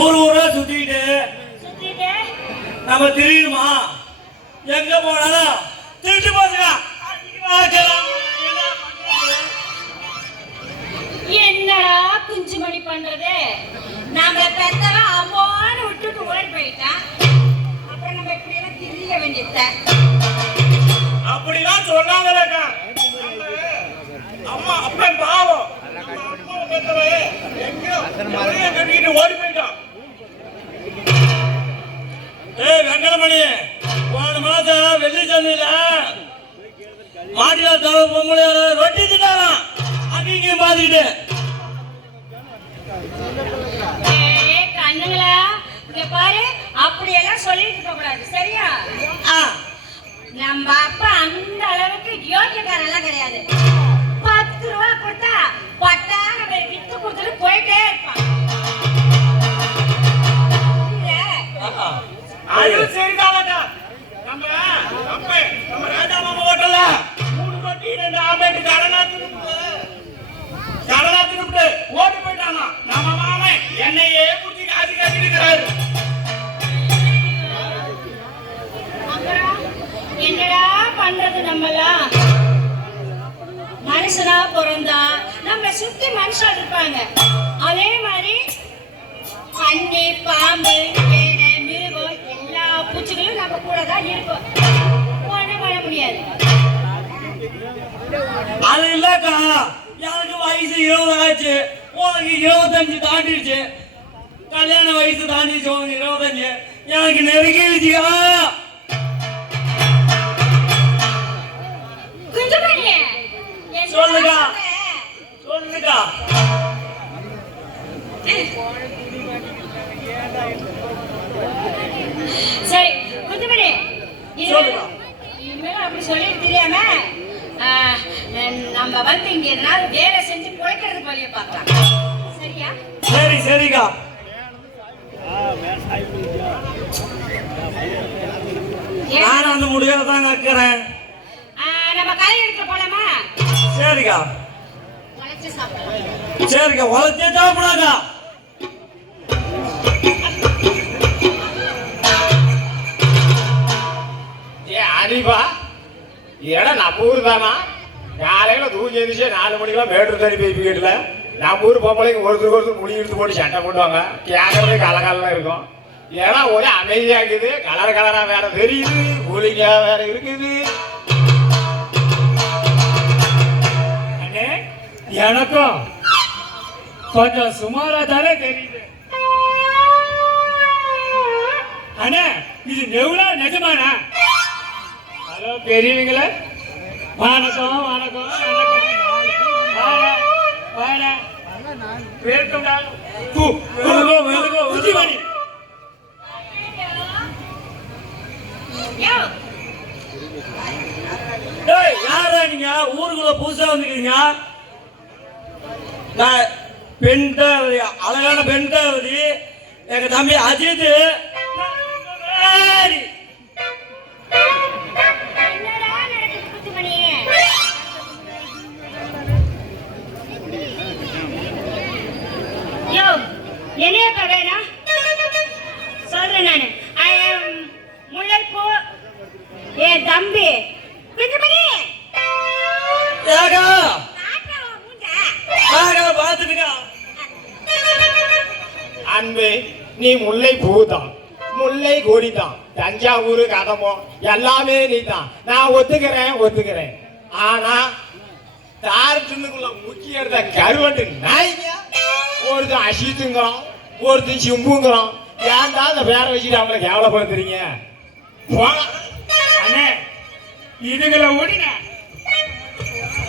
ஊர் ஊரா சுத்திட்டு நம்ம தெரியுமா எங்க போனாலும் திருட்டு போச்சுங்க. என்னடா குஞ்சுமணி பண்றது? நாம பெத்தவன் அம்மான்னு விட்டுட்டு ஓடி போயிட்டான். அப்புறம் நம்ம இப்படி எல்லாம் திரிய வேண்டியத அப்படிலாம் சொன்னாங்களேக்கா. அம்மா அப்பன் பாவம் கட்டிட்டு ஓடி போயிட்டான். வெங்கடமணி போன மாசம் வெள்ளி சந்தையில மாட்டில தவிர பொங்கல ரொட்டி திட்டாங்க. அங்கேயும் பாத்துக்கிட்டு கண்ணுங்களா இங்க பாரு, அப்படியெல்லாம் சொல்லிட்டு இருக்க கூடாது சரியா? நம்ம அப்பா அந்த அளவுக்கு யோகியக்காரெல்லாம் கிடையாது. 10 ரூபா கொடுத்தா பட்டான பேர் வித்து கொடுத்துட்டு போயிட்டே இருப்பான். அது சரிதானக்கா. நம்ம ராஜா மாமா ஹோட்டல்ல 3 ரொட்டி 2 ஆம்லெட் கடனாத்துட்டு ஓடி போயிட்டாங்க. நம்ம மாமன் என்னையே குடிச்சு காசு கட்டிட்டு இருக்கிறாரு. என்னடா பண்றது? நம்மலாம் மனுஷனா பிறந்தா நம்ம சுத்தி மனுஷன் இருப்பாங்க. அதே மாதிரி பன்னி பாம்பு ஏனை மிருகம் எல்லா பூச்சிகளும் நம்ம கூட தான் இருக்கும். ஒன்றும் பண்ண முடியாது. அது இல்லக்கா, எனக்கு வயசு 20 ஆச்சு, உனக்கு 25 தாண்டிடுச்சு. கல்யாண வயசு தாண்டிடுச்சு, உனக்கு 25. எனக்கு நெருங்கிடுச்சியா. சொல்லுக்கா சொல்லுக்கா. சரி குஞ்சுமணி, இனிமேல் அப்படி சொல்லி தெரியாம நம்ம வந்து இங்க எதனால வேலை செஞ்சு பிழைக்கிறதுக்கு வழியை பார்க்கலாம் சரியா? சரி சரிக்கா. நான் அந்த முடியாதான் கேட்கிறேன். நம்ம கலை எடுக்க போலாமா? சரிக்கா உழைச்சு சாப்பிடலாம். சரிக்கா, உழைச்சே சாப்பிடாக்கா. அடிப்பா இடம் நம்ம ஊர் தானா? காலையில தூங்கி எழுந்துச்சு 4 மணிக்கெல்லாம் மேட்டூர் தண்ணி பைப்பு கேட்டுல நம்ம ஊர் பொம்பளைங்க ஒருத்தருக்கு முடி எடுத்து போட்டு சட்டை போடுவாங்க. கேட்கறதே கலகலாம் இருக்கும். ஏன்னா ஒரே அமைதியா இருக்குது. கலர் கலரா வேற தெரியுது, கூலிங்கா வேற இருக்குது. எனக்கும் கொஞ்சம் சுமாரா தானே தெரியுது. அண்ணே இது நெவுலா நிஜமானா? ஹலோ பெரியவங்களே, வணக்கம் வணக்கம் யாரா நீங்க? ஊருக்குள்ள புதுசா வந்துக்கிறீங்க. பெண் தேவதி, அழகான பெண் தேவதி, எங்க தம்பி அஜித். என்னைய வேணா சொல்றேன் நானு. முல்லைப்பூ என் தம்பி குஞ்சுமணி. அன்பு நீ முல்லை பூதான், முல்லை கொடிதான், தஞ்சாவூர் கதமோ எல்லாமே நீ தான். நான் ஒத்துக்கிறேன். ஆனா தாரத்துக்குள்ள முக்கிய கருவண்டு நாய்ங்க. ஒருத்தன் அசித்துங்கிறான், ஒருத்தன் சிம்புங்கிறான். ஏன்டா அந்த பேரை வச்சுட்டு அவங்களை கேவலப்படுத்துறீங்க? அண்ணே இதுகளை ஓடின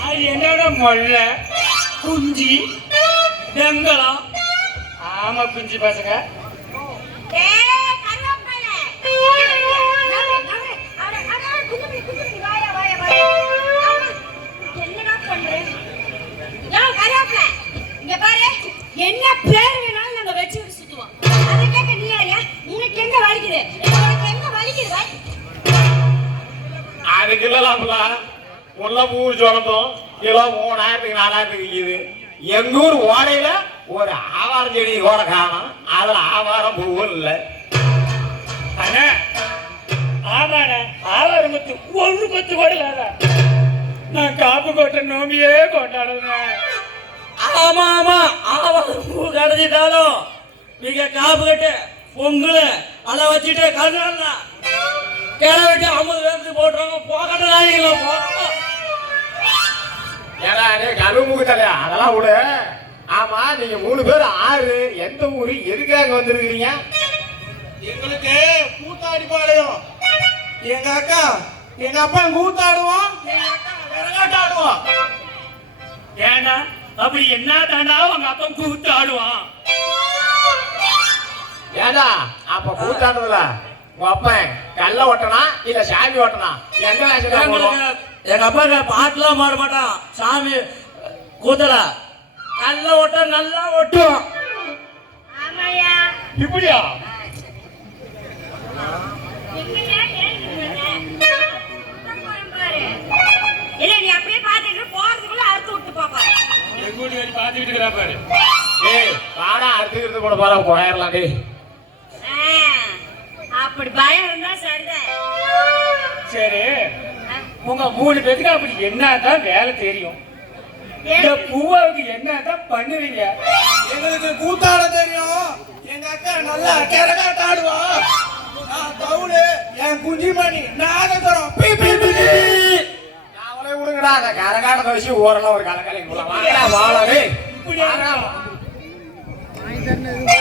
அது என்னோட மொல்ல குஞ்சி வெங்கலம். ஆமா குஞ்சு பசங்க. என்ன பேர் வேணாலும் நாங்க வச்சு சுத்துவோம். அதை கேட்க நீ யாரியா? உனக்கு எங்க வலிக்குது? அதுக்கு இல்லலாம்ல முல்லைப்பூர் சொன்னதும் கிலோ 3000 4000 விற்கிது. எங்க ஊர் ஓடையில ஒரு ஆவார ஆவாரம் செடி கூட காணும் அதுல ஆவாரம் பூவும் இல்லை. அண்ணா ஆமாண்ணே ஆவாரம் கொத்து ஒரு கொத்து கூட இல்லாத நான் காப்பு கொட்ட நோம்பியே கொண்டாடுறேன். ஆமா ஆமா ஆவாரம் பூ கிடைச்சிட்டாலும் நீங்க காப்பு கட்டு பொங்கல் அதை வச்சுட்டு கருநாள் கிளை வெட்டி 50 பேருக்கு போட்டுருவாங்க போகட்டுறாங்களா போக. ஏடா கருமுக தலையா அதெல்லாம் விடு. ஆமா நீங்க 3 பேர் ஆறு எந்த ஊரு எதுக்காக வந்திருக்கிறீங்க? எங்களுக்கு கூத்தாடி பாளையம். எங்க அக்கா எங்க அப்பா கூத்தாடுவோம், எங்க அக்கா விரகாட்டாடுவோம். ஏன்னா அப்படி என்ன தாண்டா அவங்க அப்பா கூத்து ஆடுவான். ஏடா அப்ப கூத்தாடுறதுல உங்க அப்பன் கல்ல ஓட்டனா இல்ல சாமி ஓட்டனா எந்த வேஷம் போடுவோம்? எங்க அப்பா பாட்டுலாம் பாட மாட்டான், சாமி கூத்தல கல்ல ஓட்ட நல்லா ஓட்டுவான். ஆமாயா இப்படியா? எங்கயா ஏறிட்டு பாரு. இல்ல நீ அப்படியே பாத்துட்டு போறதுக்குள்ள அறுத்து விட்டு பாப்பா. எங்கூடி வரி பாத்துக்கிட்டு இருக்கிறா பாரு. ஏய் வாடா அடுத்து கூட பாரு குறையறலாம் டேய். அப்படி பயம் இருந்தா சரிதான். சரி உங்க 3 பேருக்கு அப்படி என்னதான் வேலை தெரியும்? இந்த பூவாவுக்கு என்னதான் பண்ணுவீங்க? எங்களுக்கு கூத்தாட தெரியும், எங்க அக்கா நல்லா கரகாட்டாடுவா. நான் தவுளு, என் குஞ்சிமணி நாகதரம் பீ பீ பீ பீ. அவளே விடுங்கடா அந்த கரகாட்டத்தை வச்சு ஓரளவு ஒரு கலக்கலை வாங்கடா வாழவே. இப்படியா?